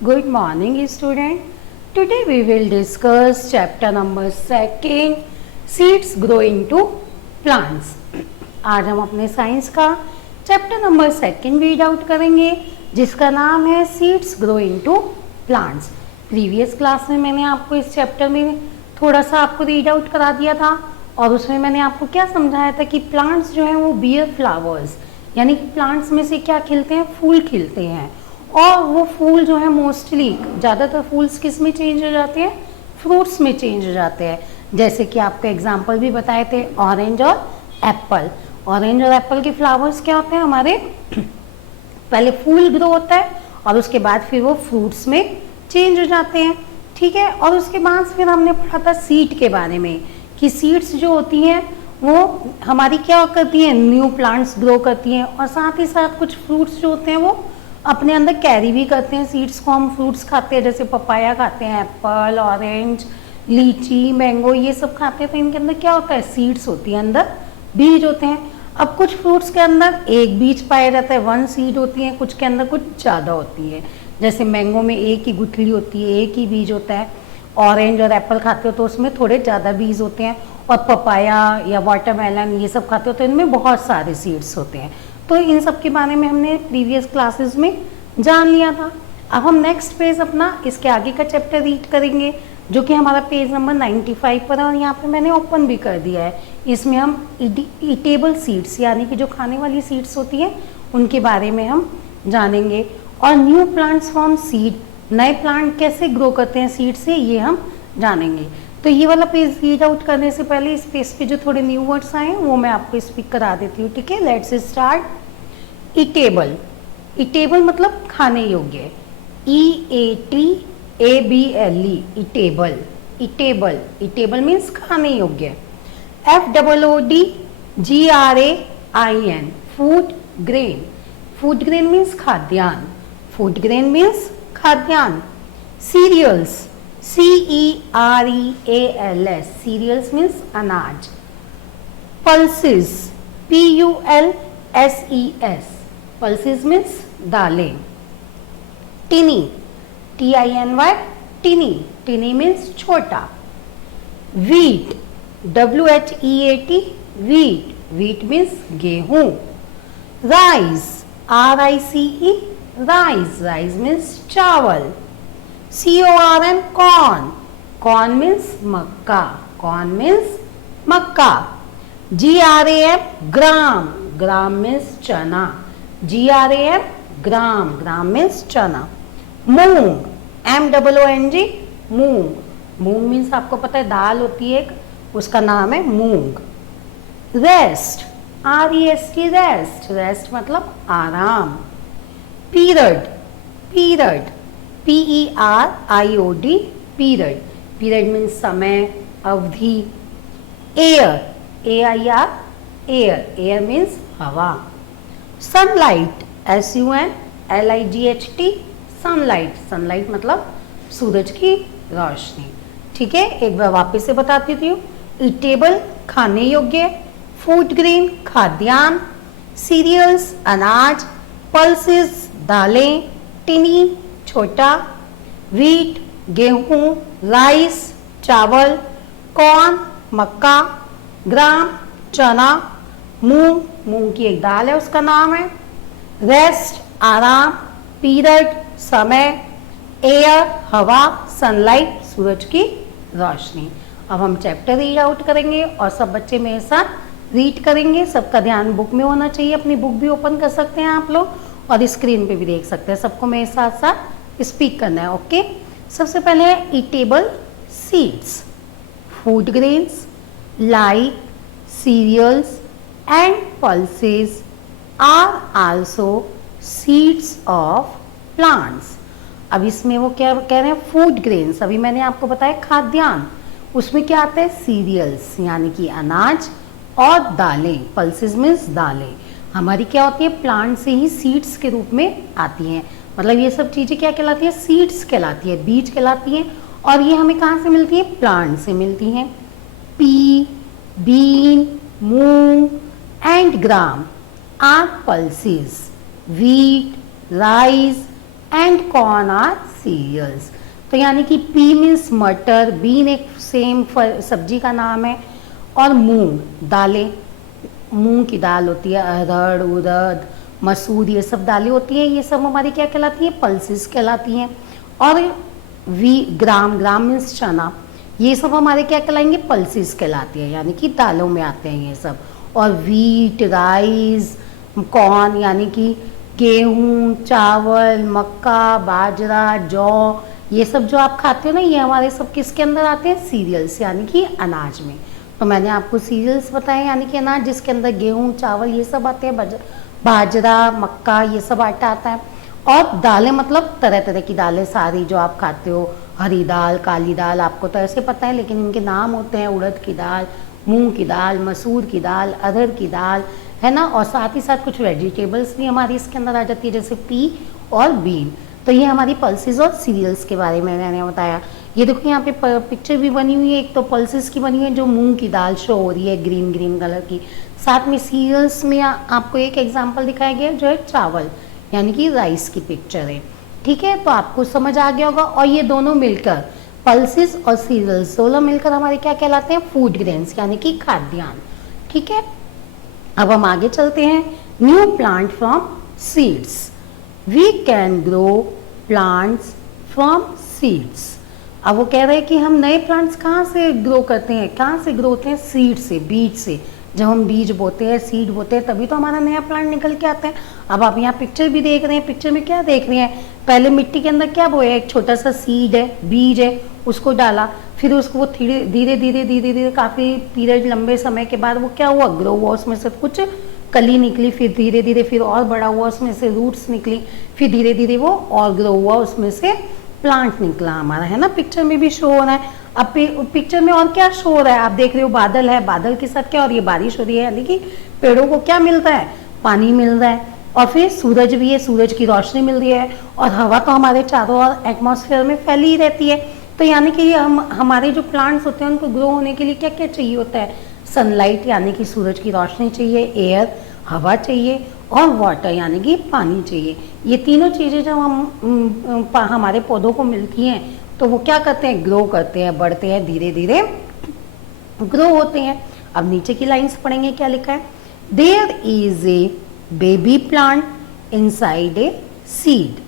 Good morning, student. Today we will discuss chapter number 2, seeds grow into plants. आज हम अपने science का chapter number 2 read out करेंगे जिसका नाम है seeds grow into plants. Previous class में मैंने आपको इस चैप्टर में थोड़ा सा आपको रीड आउट करा दिया था और उसमें मैंने आपको क्या समझाया था कि प्लांट्स जो हैं वो बियर फ्लावर्स, यानी कि प्लांट्स में से क्या खिलते हैं, फूल खिलते हैं। और वो फूल जो है मोस्टली ज़्यादातर फूल्स किस में चेंज हो जाते हैं, फ्रूट्स में चेंज हो जाते हैं। जैसे कि आपको एग्जांपल भी बताए थे ऑरेंज और एप्पल। ऑरेंज और एप्पल के फ्लावर्स क्या होते हैं हमारे, पहले फूल ग्रो होता है और उसके बाद फिर वो फ्रूट्स में चेंज हो जाते हैं, ठीक है। और उसके बाद फिर हमने पढ़ा था सीड के बारे में कि सीड्स जो होती हैं वो हमारी क्या करती हैं, न्यू प्लांट्स ग्रो करती हैं और साथ ही साथ कुछ फ्रूट्स जो होते हैं वो अपने अंदर कैरी भी करते हैं। सीड्स को हम फ्रूट्स खाते हैं, जैसे पपाया खाते हैं, एप्पल, ऑरेंज, लीची, मैंगो, ये सब खाते हैं। तो इनके अंदर क्या होता है, सीड्स होती है, अंदर बीज होते हैं। अब कुछ फ्रूट्स के अंदर एक बीज पाया जाता है, 1 सीड होती है, कुछ के अंदर कुछ ज़्यादा होती है। जैसे मैंगो में एक ही गुठली होती है, एक ही बीज होता है। ऑरेंज और एप्पल खाते हो तो उसमें थोड़े ज़्यादा बीज होते हैं। और पपाया या वाटरमेलन ये सब खाते हो तो इनमें बहुत सारे सीड्स होते हैं। तो इन सब के बारे में हमने प्रीवियस क्लासेस में जान लिया था। अब हम नेक्स्ट पेज अपना इसके आगे का चैप्टर रीड करेंगे जो कि हमारा पेज नंबर 95 पर है और यहाँ पे मैंने ओपन भी कर दिया है। इसमें हम ईटेबल सीड्स यानी कि जो खाने वाली सीड्स होती हैं उनके बारे में हम जानेंगे। और न्यू प्लांट्स फ्रॉम सीड, नए प्लांट कैसे ग्रो करते हैं सीड से, ये हम जानेंगे। तो ये वाला पेज रीड आउट करने से पहले इस पेज पे जो थोड़े न्यू वर्ड्स आए हैं वो मैं आपको स्पीक करा देती हूँ, ठीक है। Let's start. ईटेबल, ईटेबल मतलब खाने योग्य, EATABLE, eatable, eatable, eatable means खाने योग्य। FOODGRAIN, food grain, food grain means खाद्यान्न, फूड ग्रेन मीन्स खाद्यान्न। सीरियल्स, CEREALS, सीरियल्स मीन्स अनाज। पल्सेस, PULSES, पल्सेस मीन्स दालें। Tiny, TINY, tiny, tiny means छोटा। Wheat, WHEAT, wheat, wheat means गेहूं। Rice, RICE, rice, rice means चावल। CORN, corn, corn means मक्का, corn means मक्का। GRAM, gram, gram means चना, GRAM, gram, gram means चना। Moong, MOONG, मूंग, मूंग means आपको पता है दाल होती है एक, उसका नाम है मूंग। रेस्ट, REST, रेस्ट, रेस्ट मतलब आराम। Period, period, PERIOD, period, period means समय, अवधि। Air, AIR, air, air means हवा। सनलाइट, SUNLIGHT, सनलाइट, सनलाइट मतलब सूरज की रोशनी, ठीक है। एक बार वापस से बताती हूँ। ईटेबल खाने योग्य, फूड ग्रेन खाद्यान्न, सीरियल्स अनाज, पल्सेस दालें, टिनी छोटा, वीट गेहूं, राइस चावल, कॉर्न मक्का, ग्राम चना, मूंग, मूंग की एक दाल है उसका नाम है। रेस्ट आराम, पीरियड समय, एयर हवा, सनलाइट सूरज की रोशनी। अब हम चैप्टर रीड आउट करेंगे और सब बच्चे मेरे साथ रीड करेंगे। सबका ध्यान बुक में होना चाहिए, अपनी बुक भी ओपन कर सकते हैं आप लोग और स्क्रीन पे भी देख सकते हैं। सबको मेरे साथ साथ स्पीक करना है, ओके। सबसे पहले है eatable seeds, food grains like cereals and pulses are also seeds of plants। अब इसमें वो क्या कह रहे हैं, फूड ग्रेन्स, अभी मैंने आपको बताया खाद्यान्न, उसमें क्या आता है सीरियल्स यानी कि अनाज और दालें, पल्सेस मीन्स दालें हमारी क्या होती है प्लांट से ही सीड्स के रूप में आती हैं। मतलब ये सब चीज़ें क्या कहलाती है, सीड्स कहलाती है, बीज कहलाती हैं। और ये हमें कहाँ से मिलती है, प्लांट से मिलती हैं। Pea, bean, moong and gram are pulses, wheat, rice, and corn are cereals. तो यानी कि पी मीन्स मटर, बीन एक सेम सब्जी का नाम है, और मूंग दालें, मूंग की दाल होती है, अरहर, उड़द, मसूर, ये सब दालें होती हैं, ये सब हमारी क्या कहलाती हैं, पल्सेस कहलाती हैं। और ग्राम, ग्राम मीन्स चना, ये सब हमारे क्या कहलाएंगे, पल्सेस कहलाती है, यानी कि दालों में आते हैं ये सब। और वीट, राइस, कॉर्न यानी कि गेहूँ, चावल, मक्का, बाजरा, जौ, ये सब जो आप खाते हो ना, ये हमारे सब किसके अंदर आते हैं, सीरियल्स यानी कि अनाज में। तो मैंने आपको सीरियल्स बताए यानी कि अनाज, जिसके अंदर गेहूँ, चावल ये सब आते हैं, बाजरा, मक्का, ये सब आटा आता है। और दालें मतलब तरह तरह की दालें सारी जो आप खाते हो, हरी दाल, काली दाल, आपको तो ऐसे पता है, लेकिन इनके नाम होते हैं, उड़द की दाल, मूंग की दाल, मसूर की दाल, अरहर की दाल, है ना। और साथ ही साथ कुछ वेजिटेबल्स भी हमारी इसके अंदर आ जाती है, जैसे पी और बीन। तो ये हमारी पल्सेस और सीरियल्स के बारे में मैंने बताया। ये देखो यहाँ पे पिक्चर भी बनी हुई है, एक तो पल्सेस की बनी हुई है जो मूंग की दाल शो हो रही है ग्रीन ग्रीन कलर की, साथ में सीरियल्स में आपको एक एग्जाम्पल दिखाया गया जो है चावल यानी कि राइस की पिक्चर है। ठीक है, तो आपको समझ आ गया होगा। और ये दोनों मिलकर, पल्सेस और सीरियल्स दोनों मिलकर हमारे क्या कहलाते हैं, फूड ग्रेन्स यानी कि खाद्यान्न। ठीक है, अब हम आगे चलते हैं। New plant from seeds, we can grow plants from seeds. अब वो कह रहे हैं कि हम नए प्लांट्स कहाँ से ग्रो करते हैं, कहाँ से ग्रो होते हैं, सीड से, बीज से। जब हम बीज बोते हैं, सीड बोते हैं, तभी तो हमारा नया प्लांट निकल के आता है। अब आप यहाँ पिक्चर भी देख रहे हैं, पिक्चर में क्या देख रहे हैं, पहले मिट्टी के अंदर क्या बोया, एक छोटा सा सीड है, बीज है, उसको डाला, फिर उसको वो धीरे धीरे धीरे धीरे धीरे काफ़ी पीरियड लंबे समय के बाद वो क्या हुआ, ग्रो हुआ, उसमें से कुछ कली निकली, फिर धीरे धीरे फिर और बड़ा हुआ, उसमें से रूट्स निकली, फिर धीरे धीरे वो और ग्रो हुआ, उसमें से प्लांट निकला हमारा, है ना। पिक्चर में भी शो हो रहा है। अब पिक्चर में और क्या शो हो रहा है, आप देख रहे हो बादल है, बादल के साथ क्या, और ये बारिश हो रही है, यानी कि पेड़ों को क्या मिल रहा है, पानी मिल रहा है, और फिर सूरज भी है, सूरज की रोशनी मिल रही है, और हवा तो हमारे चारों ओर एटमॉस्फेयर में फैली ही रहती है। तो यानी कि हमारे जो प्लांट्स होते हैं उनको ग्रो होने के लिए क्या क्या चाहिए होता है, सनलाइट यानी कि सूरज की रोशनी चाहिए, एयर हवा चाहिए, और वाटर यानी कि पानी चाहिए। ये तीनों चीज़ें जब हमारे पौधों को मिलती हैं तो वो क्या करते हैं, ग्रो करते हैं, बढ़ते हैं, धीरे धीरे ग्रो होते हैं। अब नीचे की लाइंस पढ़ेंगे, क्या लिखा है, there is a baby plant inside a seed,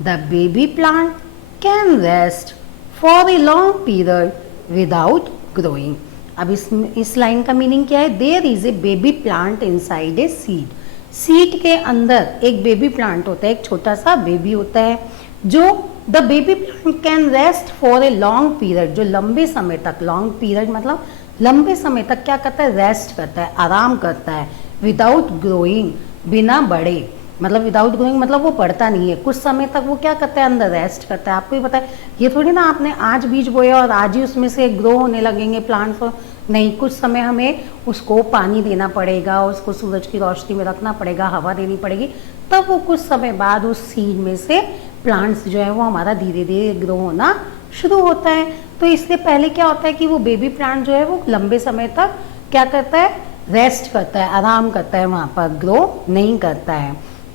the baby plant can rest for a long period without growing. अब इस लाइन का मीनिंग क्या है, there is a baby plant inside a seed, seed के अंदर एक बेबी प्लांट होता है, एक छोटा सा बेबी होता है, जो the baby plant can rest for a long period, जो लंबे समय तक, लॉन्ग पीरियड मतलब लंबे समय तक क्या करता है, रेस्ट करता है, आराम करता है, विदाउट ग्रोइंग, बिना बढ़े, मतलब विदाउट ग्रोइंग मतलब वो बढ़ता नहीं है, कुछ समय तक वो क्या करता है, अंदर रेस्ट करता है। आपको ही पता है, ये थोड़ी ना आपने आज बीज बोया और आज ही उसमें से ग्रो होने लगेंगे प्लांट्स, नहीं, कुछ समय हमें उसको पानी देना पड़ेगा, उसको सूरज की रोशनी में रखना पड़ेगा, हवा देनी पड़ेगी, तब वो कुछ समय बाद उस सीड में से प्लांट्स जो है वो हमारा धीरे धीरे ग्रो होना शुरू होता है। तो इससे पहले क्या होता है कि वो बेबी प्लांट जो है वो लंबे समय तक क्या करता है, रेस्ट करता है, आराम करता है, वहाँ पर ग्रो नहीं करता है।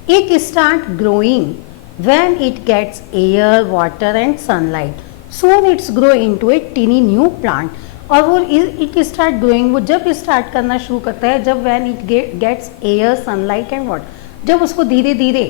It start growing when it gets air, water and sunlight, soon its grow into a tiny new plant. और वो इट स्टार्ट ग्रोइंग, वो जब स्टार्ट करना शुरू करता है, जब when it gets air, sunlight and water, जब उसको धीरे धीरे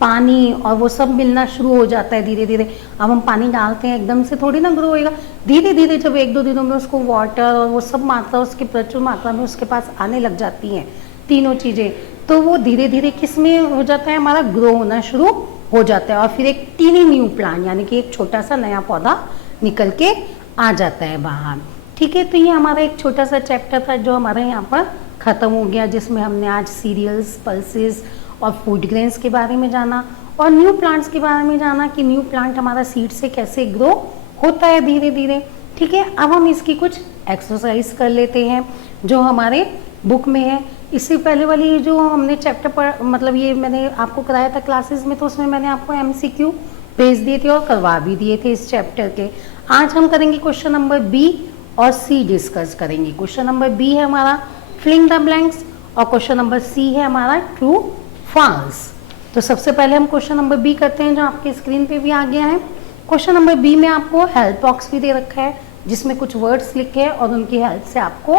पानी और वो सब मिलना शुरू हो जाता है धीरे धीरे। अब हम पानी डालते हैं, एकदम से थोड़ी ना ग्रो होएगा, धीरे धीरे जब एक दो दिनों में उसको वाटर और वो सब मात्रा उसकी प्रचुर मात्रा में उसके पास आने लग जाती हैं तीनों चीज़ें, तो वो धीरे धीरे किस में हो जाता है, हमारा ग्रो होना शुरू हो जाता है, और फिर एक टीनी न्यू प्लांट यानी कि एक छोटा सा नया पौधा निकल के आ जाता है बाहर। ठीक है, तो ये हमारा एक छोटा सा चैप्टर था जो हमारे यहाँ पर ख़त्म हो गया, जिसमें हमने आज सीरियल्स, पल्सेस और फूड ग्रेन्स के बारे में जाना, और न्यू प्लांट्स के बारे में जाना कि न्यू प्लांट हमारा सीड से कैसे ग्रो होता है धीरे धीरे। ठीक है, अब हम इसकी कुछ एक्सरसाइज कर लेते हैं जो हमारे बुक में है। इससे पहले वाली जो हमने चैप्टर पर मतलब ये मैंने आपको कराया था क्लासेस में, तो उसमें मैंने आपको MCQ भेज दिए थे और करवा भी दिए थे इस चैप्टर के। आज हम करेंगे क्वेश्चन नंबर B और C डिस्कस करेंगे। क्वेश्चन नंबर B है हमारा फिलिंग द ब्लैंक्स, और क्वेश्चन नंबर C है हमारा ट्रू फॉल्स। तो सबसे पहले हम क्वेश्चन नंबर बी करते हैं, जो आपके स्क्रीन पे भी आ गया है। क्वेश्चन नंबर बी में आपको हेल्प बॉक्स भी दे रखा है, जिसमें कुछ वर्ड्स लिखे हैं और उनकी हेल्प से आपको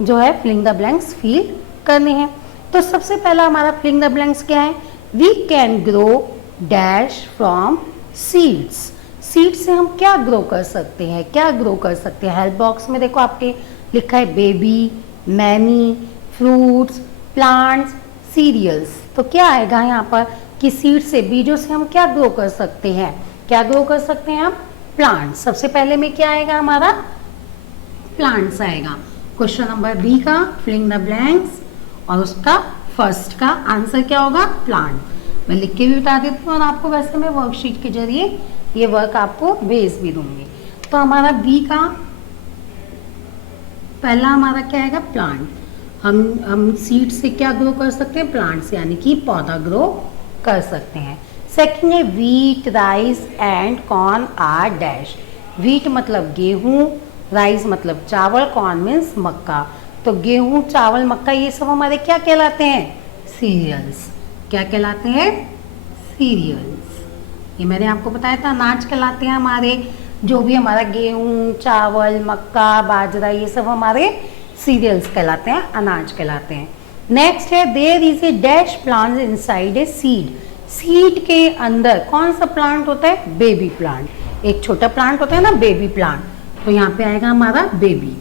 जो है फिलिंग द ब्लैंक्स फिल करने हैं। तो सबसे पहला हमारा फिलिंग द ब्लैंक्स क्या है? We can grow dash from seeds. Seed से हम क्या ग्रो कर सकते हैं, क्या ग्रो कर सकते हैं? हेल्प बॉक्स में देखो आपके लिखा है baby, many, fruits, plants, cereals. तो क्या आएगा यहाँ पर कि सीड से, बीजों से हम क्या ग्रो कर सकते हैं? क्या ग्रो कर सकते हैं हम? प्लांट्स। सबसे पहले में क्या आएगा हमारा? प्लांट्स आएगा। क्वेश्चन नंबर बी का फिलिंग द ब्लैंक्स और उसका फर्स्ट का आंसर क्या होगा? प्लांट। मैं लिख के भी बता देती हूँ और आपको वैसे मैं वर्कशीट के जरिए ये वर्क आपको भेज भी दूंगी। तो हमारा बी का पहला हमारा क्या आएगा? प्लांट। हम सीड से क्या ग्रो कर सकते हैं? प्लांट्स, यानी कि पौधा ग्रो कर सकते हैं। सेकंड है wheat, rice and corn are dash. Wheat मतलब गेहूं, राइस मतलब चावल, कॉर्न मीन्स मक्का। तो गेहूं, चावल, मक्का ये सब हमारे क्या कहलाते हैं? सीरियल्स। क्या कहलाते हैं? सीरियल्स। ये मैंने आपको बताया था, अनाज कहलाते हैं हमारे। जो भी हमारा गेहूं, चावल, मक्का, बाजरा ये सब हमारे सीरियल्स कहलाते हैं, अनाज कहलाते हैं। नेक्स्ट है there is a dash plant inside a seed. Seed के अंदर कौन सा प्लांट होता है? Baby plant. एक छोटा प्लांट होता है ना, बेबी प्लांट। तो यहाँ पे आएगा हमारा बेबी।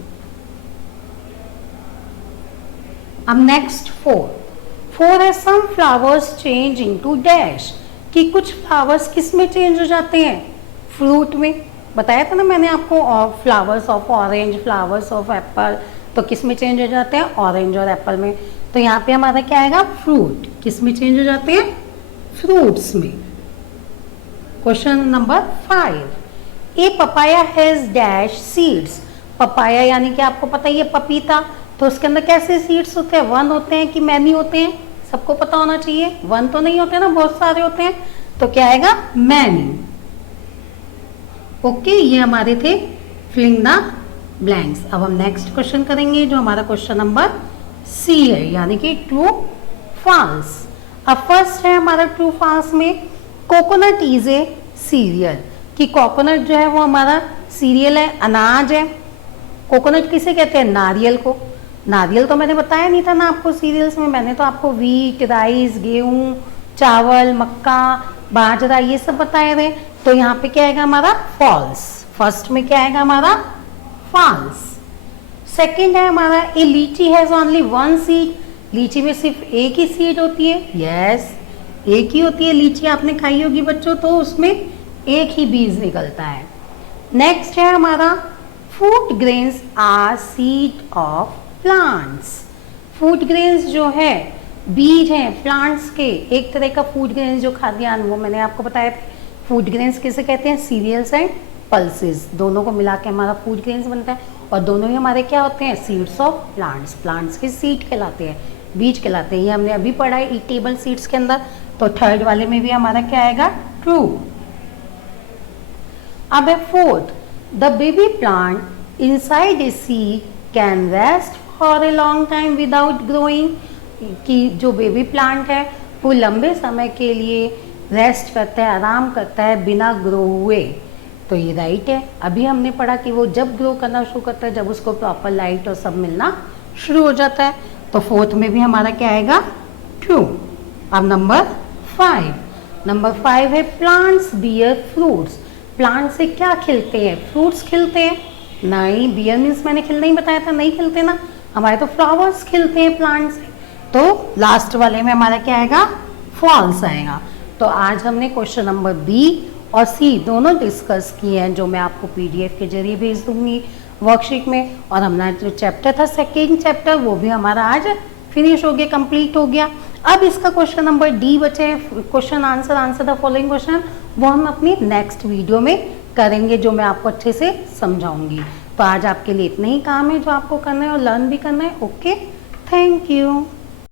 अब नेक्स्ट फोर है some flowers change into dash. कि कुछ फ्लावर्स किस में चेंज हो जाते हैं? फ्रूट में। बताया था ना मैंने आपको, flowers of orange, flowers of Apple. तो किस में चेंज हो जाते हैं? ऑरेंज और एप्पल में। तो यहाँ पे हमारा क्या आएगा? फ्रूट। किस में चेंज हो जाते हैं? फ्रूट्स में। Question number 5 A papaya has dash seeds. Papaya यानी कि आपको पता ही है पपीता। तो उसके अंदर कैसे सीड्स होते हैं? 1 होते हैं कि मैनी होते हैं? सबको पता होना चाहिए। 1 तो नहीं होते ना, बहुत सारे होते हैं। तो क्या आएगा? मैनी। ओके, ये हमारे थे फिलिंग द ब्लैंक्स। अब हम नेक्स्ट क्वेश्चन करेंगे, जो हमारा क्वेश्चन नंबर सी है, यानी कि ट्रू फॉल्स। अब फर्स्ट है हमारा ट्रू फॉल्स में कोकोनट इज ए सीरियल। कि कोकोनट जो है वो हमारा सीरियल है, अनाज है। कोकोनट किसे कहते हैं? नारियल को। नारियल तो मैंने बताया नहीं था ना आपको सीरियल्स में। मैंने तो आपको व्हीट, राइस, गेहूं, चावल, मक्का, बाजरा ये सब बताए थे। तो यहाँ पे क्या आएगा हमारा? फॉल्स। फर्स्ट में क्या आएगा हमारा? फॉल्स। सेकंड है हमारा ए लीची हैज ओनली 1 सीड। लीची में सिर्फ एक ही सीड होती है। यस, एक ही होती है लीची, आपने खाई होगी बच्चों, तो उसमें एक ही बीज निकलता है। नेक्स्ट है हमारा food grains are seed of plants. Food grains जो है बीज हैं प्लांट्स के, एक तरह का फूड ग्रेन्स जो खाद्यान्न, वो मैंने आपको बताया था। फूड ग्रेन्स किसे कहते हैं? सीरियल्स एंड पल्सेस, दोनों को मिला के हमारा फूड ग्रेन्स बनता है। और दोनों ही हमारे क्या होते हैं? Seeds of plants. प्लांट्स के सीड कहलाते हैं, बीज कहलाते हैं। ये हमने अभी पढ़ा है ईटेबल सीड्स के अंदर। तो थर्ड वाले में भी हमारा क्या आएगा? ट्रू। अब है fourth, the baby plant inside a seed can rest for a long time without growing. कि जो बेबी प्लांट है वो लंबे समय के लिए रेस्ट करता है, आराम करता है बिना ग्रो हुए। तो ये राइट है। अभी हमने पढ़ा कि वो जब ग्रो करना शुरू करता है जब उसको प्रॉपर लाइट और सब मिलना शुरू हो जाता है। तो फोर्थ में भी हमारा क्या आएगा? ट्रू। अब नंबर 5 है प्लांट्स बियर फ्रूट्स। प्लांट से क्या खिलते हैं? फ्रूट्स खिलते हैं? नहीं, बियर मीन्स मैंने खिलना ही बताया था, नहीं खिलते ना, हमारे तो फ्लावर्स खिलते हैं प्लांट से। तो लास्ट वाले में हमारा क्या आएगा? फॉल्स आएगा। तो आज हमने क्वेश्चन नंबर बी और सी दोनों डिस्कस किए हैं, जो मैं आपको पीडीएफ के जरिए भेज दूंगी वर्कशीट में। और हमारा जो चैप्टर था सेकेंड चैप्टर, वो भी हमारा आज फिनिश हो गया, कंप्लीट हो गया। अब इसका क्वेश्चन नंबर डी बचे हैं, question answer the following question, वो हम अपनी नेक्स्ट वीडियो में करेंगे, जो मैं आपको अच्छे से समझाऊंगी। तो आज आपके लिए इतना ही काम है जो आपको करना है और लर्न भी करना है। Okay, thank you.